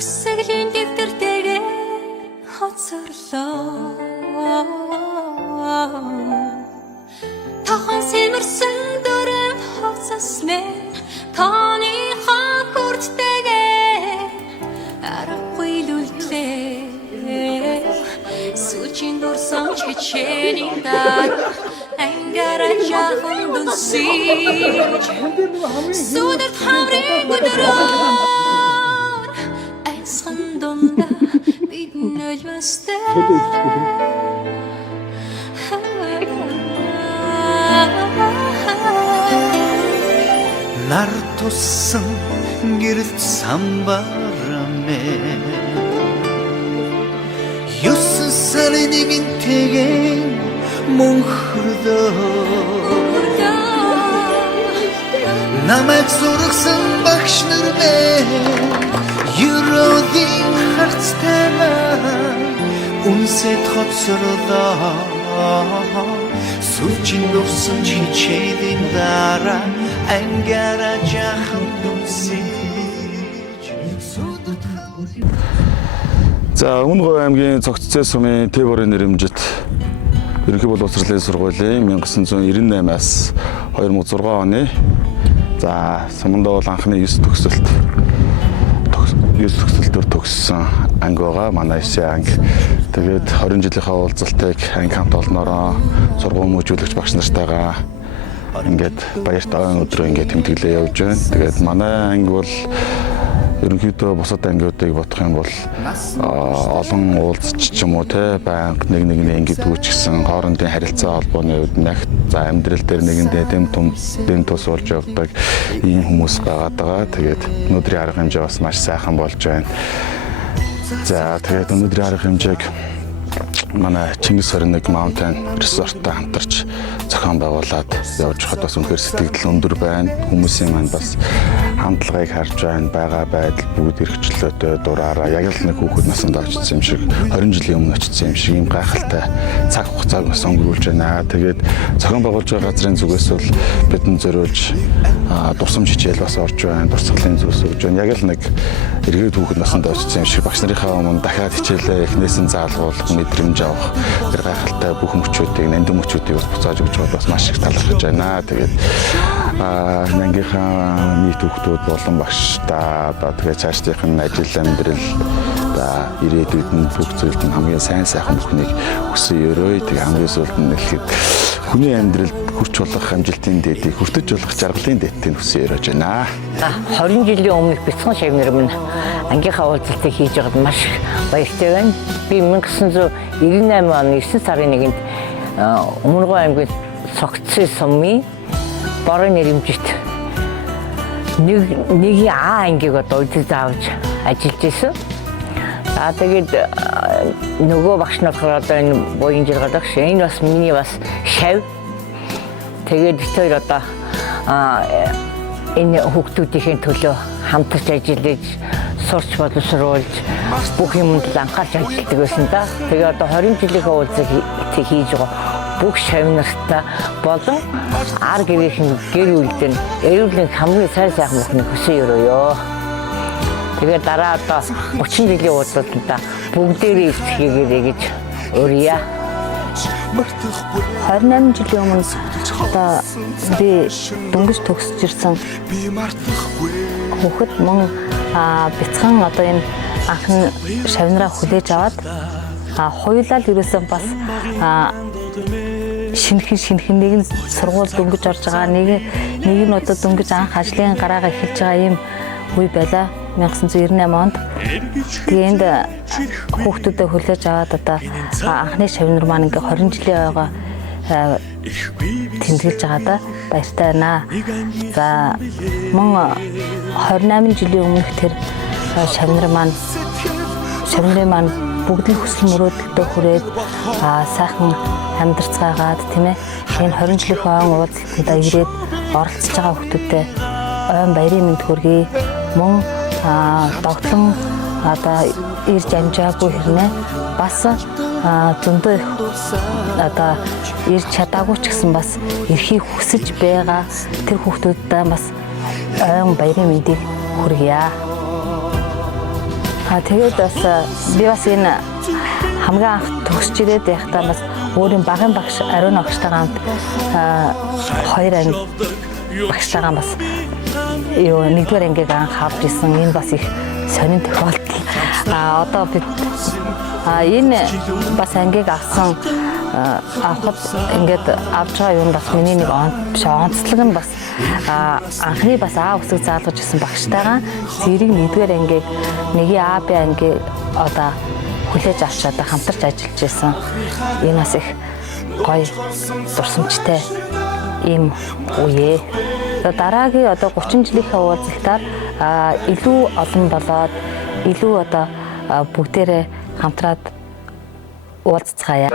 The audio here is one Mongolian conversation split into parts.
Үсгэлийн дэвтэртэйгээ хоцорлоо Тахан сэмэрсэн дөрөв хоцосмэ Таны хакурттэйгээ арахгүй лүлтлээ Сүүчин дурсан чичээний дар Ангара жахан дүнсиж Сүдэрт хаврын өдрөө Айсгандонда бид нөлвөстэй Нар туссан гэрэлт самбарамэ Юусэн сарынигин tegen мөнхөрдөө Намайг сургасан багш нар бэ Юродын харцтайгаа Үнсэт хоцорлоо Сүлжин дурсан чичээдийн дараа Ангара жахан дүнсэж За Өмнөговь аймгийн Цогццээ сумын Тэв орын нэрэмжит Ерөнхий боловсролын сургуулийн 1998-аас 2006 оны за сумандаа бол анхны 9 төгсөлтөөр төгссөн анги байгаа. Манай 9 анги. Тэгээд 20 жилийнхаа уулзалтыг анги хамт олноороо сургууль мөжүүлэгч багш нартайгаа ингээд баярт ойн өдрөө ингээд тэмдэглээ явж байна. Тэгээд манай анги бол ерөнхийдөө бусад ангиудыг бодох юм бол олон уулзч ч юм уу те байнга нэг ингээд дүүчгсэн хоорондын харилцаа холбооны үед нягт за амьдрал дээр нэгэндээ дэм тус болж явдаг ийм хүмүүс байгаа. Тэгээд өнөөдрийн арга хэмжээ бас маш сайхан болж байна. За тэгээд өнөөдрийн арга хэмжээг манай Чингис 21 Mountain Resort-тай хамтарч зохион байгуулад явж хад бас үнэхээр сэтгэл өндөр байна. Хүмүүсийн маань бас хандлагыг харж байгаа байдал бүгд эрхчлөөтэй дураараа яг л нэг хүүхэд насанд очсон юм шиг 20 жилийн өмнө очсон юм шиг юм гайхалтай цаг хугацааг бас өнгөрүүлж байна. Тэгээд зохион байгуулж байгаа газрын зүгээс бол бидэн зориулж дурсам хичээл бас орж байна. Дурсгалын зүйлс өгж байна. Яг л нэг эргээд хүүхэд насанд очсон юм шиг багш нарынхаа өмнө дахиад хичээлээ эхнээс нь заалгуулах мэдрэмж авах тэр гайхалтай бүх мөчүүдийг нандин мөчүүдийг бас буцааж өгч бас маш их талархаж байна. Тэгээд ангийнхаа нийт хүүхдүүд болон багштай одоо тэгээд цаашдын ажил амьдрал ирээдүйд нь бүх зүйлд нь хамгийн сайн сайхан бүхнийг хүсье өрөө. Тэгээд хамгийн сүүлд нь хэлэхэд хүний амьдралд хүрч болох амжилтын дээдийг хүртэж болох жаргалын дээдтийг хүсье өрөөж байна. 20 жилийн өмнөх бяцхан шавнар минь ангийнхаа уулзалтыг хийж байгаад маш баяртай байна. Би 1998 оны 9 сарын 1-нд Өмнөговь аймгийн Цогццээ сумын Бороо нэрэмжит нэг А ангийг одоо үйл заавж ажиллаж байсан. Тэгээд нөгөө багш нар одоо энэ буян жиргал багш энэ бас миний бас шав. Тэгээд тэр одоо энэ хүүхдүүдийн төлөө хамтарч ажиллаж сурч боловсруулж бүх юмд анхаарч ажилладаг байсан да. Тэгээ одоо 20 жилийнхээ уулзалтыг хийж байгаа бүх шавнартаа болон ар гэрийн гэр бүлийн эрүүлийн хамгийн сайн бүхний хүсье өрөөё. Тэгээ дараа одоо 30 жилийн уулзалтаа бүгдээрээ эвсхийгээрэй гэж өрье. 28 жилийн өмнө одоо би дөнгөж төгсөж ирсэн хүүхэд мөн бяцхан одоо энэ анхны шавнараа хүлээж аваад хоёулаа л ерөөсөө бас шинхэн нэг нь сургууль дөнгөж орж байгаа нэг нь одоо дөнгөж анх ажлын гараагаа эхэлж байгаа юм үе байлаа 1998 онд. Тэгээд хүүхдүүдэд хүлээж аваад одоо анхны шавнар маань ингээ 20 жилийн ойгоо тэмдэглэж байгаа да баяртай байна. За мөн 28 жилийн өмнөх тэр шавнарын маань бүгдийн хүсэл мөрөөдөлтөд хүрээд сайхан амьдарцгаагаад тийм ээ энэ 20 жилийн ойн уулзалтанд ирээд оролцож байгаа хүүхдүүдэд ойн баярын мэнд хүргэе. Мөн догтлон одоо ирж амжаагүй хэрнээ бас зөндөө их одоо ирж чадаагүй ч гэсэн бас эрхийг хүсэж байгаа тэр хүүхдүүдэд бас ойн баярын мэндийг хүргье. Тэгээд бас би бас энэ хамгийн анх төгсч ирээд байхдаа бас өөрийн багын багш Ариун багштайгаа хамт 2 анги багштайгаа бас нэгдүгээр ангиг анх авч исэн. Энэ бас их сонин тохиолдол. Одоо бид энэ бас ангиг авсан авахд ингээд авч байгаа юм бас миний нэг онцлог нь бас анхны бас аав үсэг заалгаж исэн багштайгаа зэрэг нэгдүгээр ангиг нэгийн А Б анги одоо хүлээж авч одоо хамтарч ажиллаж байсан. Энэ бас их гоё дурсамжтай ийм үе. Дараагийн одоо 30 жилийнхээ уулзалтаар илүү олон болоод илүү одоо бүгдээрээ хамтраад уулзцгаая.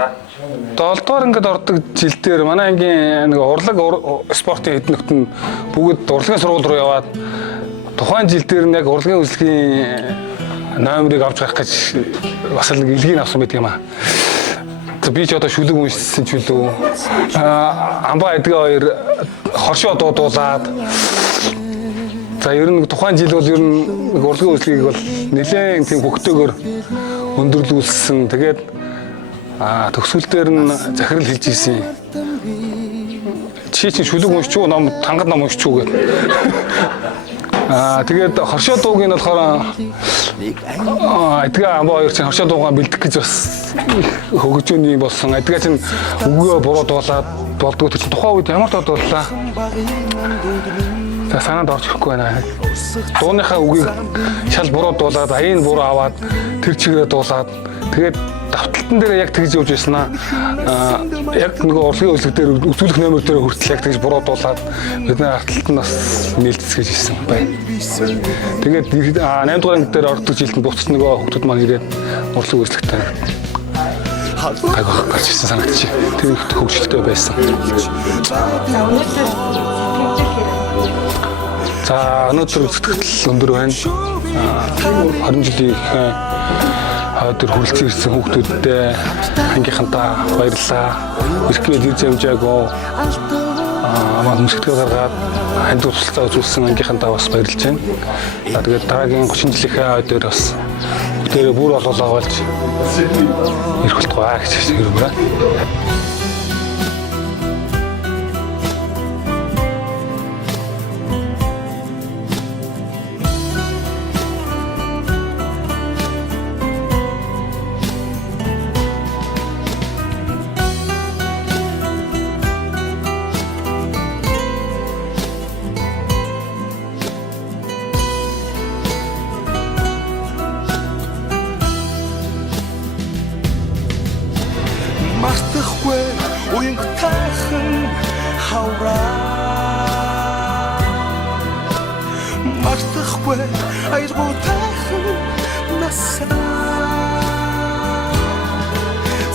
7 дугаар ангид ордог жил дээр манай ангийн нэг урлаг спортын эднэгт нь бүгд урлагийн сургууль руу яваад тухайн жил дээр яг урлагийн үзлэгийн номерыг авч гарах гэж бас нэг илгийг авсан байдаг юм аа. Би ч одоо шүлэг уншсан ч үлээ. Амбаа эдгээ хоёр хоршоо дуудуулаад. За ер нь тухайн жил бол ер нь урлагийн үзлэгийг бол нэлээд тийм хөвгтэйгээр өндөрлүүлсэн. Тэгээд төгсгөл дээр нь захирал хэлж ийсэн. Чи чинь шүлэг уншчихгүй ном тангад ном уншчихгүй гэдэг. Тэгээд хоршоо дууг нь болохоор эдгээ амбаа хоёр чинь хоршоо дуугаа бэлдэх гэж бас хөгжөөний болсон. Эдгээ чинь өгөө буруу дуулаад болдгоо тэр чинь тухайн үед ямар дууллаа. За санаанд орж ирэхгүй байна. Дууныхаа үгийг шал буруу дуулаад аяын буруу аваад тэр чигээр дуулаад тэгээд давталтан дээр яг тэгж явж байснаа яг нөгөө урлагийн үзлэг дээр үзүүлэх номер дээр хүртэл яг тэгж буруу дуулаад бидний давталт нь бас нээлтцгээж ирсэн бай. Тэгээд 8 дугаар анги дээр ордог жилд буцаж нөгөө хүмүүс маань ирээд урлагийн үзлэгтэй гайхах гарч ирсэн санагдчих. Тэр их хөвгөлтэй байсан. За өнөөдөр зүтгэл өндөр байна. 20 жилийн тэр хүрэлцэн ирсэн хүүхдүүдтэй ангийнхантаа баярлалаа. Иркээд ир замжаагүй мөсгдгөө гаргаад ханд туслалцаа үзүүлсэн ангийнхантаа бас баярлж байна. За тэгээд дараагийн 30 жилийнхээ ойдоор бас бүгдээрээ бүр олоолаа болж ирэх болтугай гэж хэлмээр байна. Мартахгүй уянг тайхан хавраа Мартахгүй айргуу тайхан насаа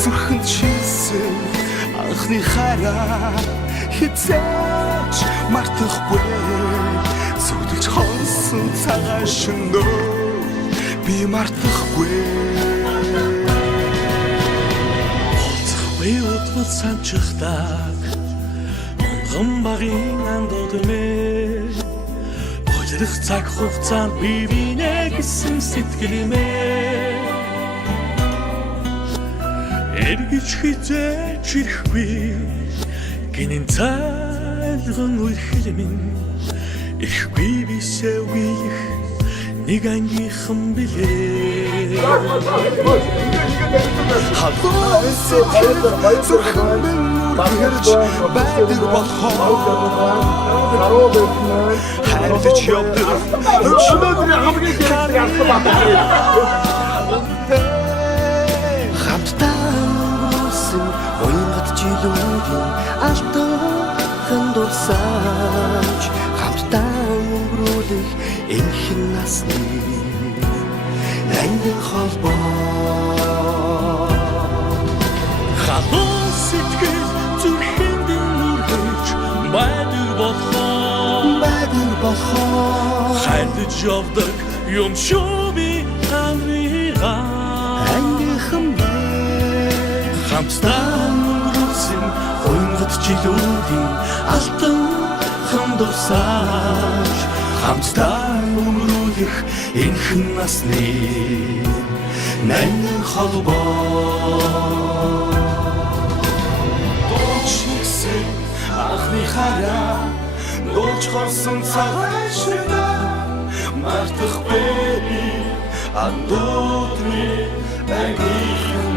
Зүрхэнд чийсэн анхны хараа хизээч мартахгүй зүудэлж хонсон цагаан шөнөө би мартахгүй Уйдвал санчхтаг Монгон багийн андуудмээ Бойлох цаг хугацаанд би бинэ гэсэн сэтгэлмээ Эргэж хизээч ирэхгүй Гинэн цайлган үерхлэмэн Ихгүй бисээ үеих нэг ангийнхан билээ Хайрлаж явдаг хамтдаа өнгөрсөн уянгат жилүүдийн алтан дурсамж хамтдаа өнгөрүүлэх энхэн насны ангин холбоо Халуун сэтгэл зүрхэнд нүргэж байдаг болохоо хайрлаж явдаг юм шүү би таньгаа ангийнхан хамтдаа өнгөрүүлсэн уянгат жилүүдийн алтан хандусааш хамтдаа өнгөрүүлэх энхэн насны нэн холбоо дочигсэн анхны хараа дууч хорсон цагаан шивэ мартах бэ андуутны агих